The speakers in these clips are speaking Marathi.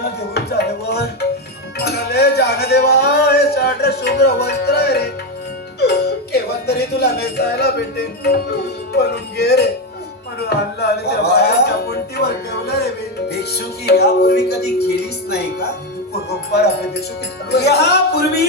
न घेऊन झाल्यावर म्हणाले जानदेवा हे चांढर शुभ्र वस्त्र आहे रे. केव्हा तरी तुला नेसायला भेटेल म्हणून घे रे. म्हणून आणलं आणि त्या बाबा. बायांच्या मुंटीवर ठेवलं रे मी. भिक्षुकी यापूर्वी कधी केलीच नाही का? बरोबर आपले भिक्षुकी यापूर्वी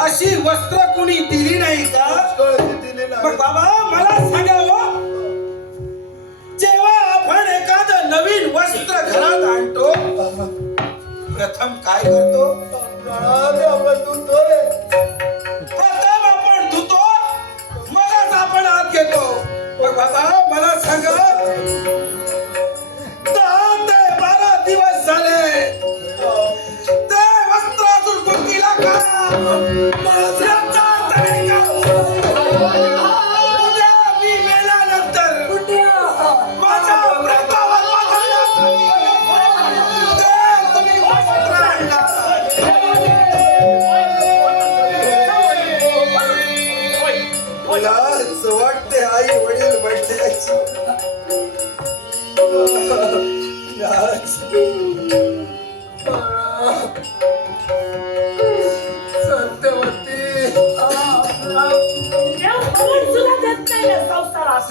अशी वस्त्र कुणी दिली नाही का? दिलेला मग बाबा मला सांगावं. जेव्हा आपण एखादं नवीन वस्त्र घरात आणतो प्रथम काय करतो? आपण धुतो प्रथम आपण धुतो मगच आपण आत घेतो. बाबा मला सांग लाज वाटते आई वडील म्हटल्याची लाज सत्यवती. देव खबर सुद्धा देत नाही या संसारात.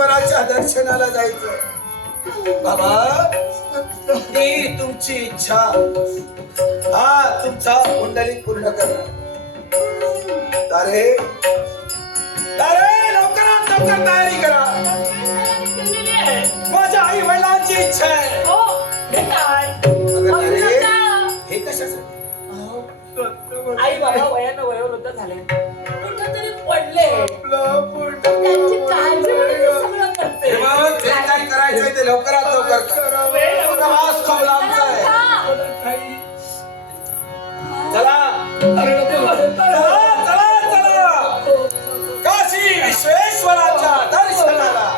विश्वेश्वराच्या दर्शनाला जायचं बाबा ती तुमची इच्छा हा तुमचा कुंडली पूर्ण करा तारे तारे लवकरात लवकर तयारी करा. माझ्या आई वडिलांची इच्छा आहे. हो, हे तारे, हे कशासाठी आई बाबा वयानं वयोवृद्ध झाले. कुठेतरी पडले. हे बघ, जे काही करायचंय ते लवकरात लवकर करा. प्रवास खूप लांबचा आहे. आहे. चला. चला चला चला. काशी विश्वेश्वराच्या दर्शनाला.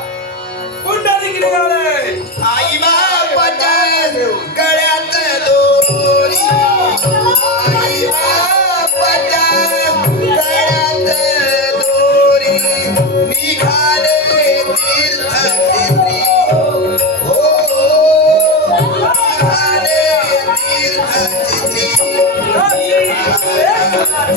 पुंडलिक निघाले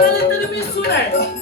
É Tentando mensurar.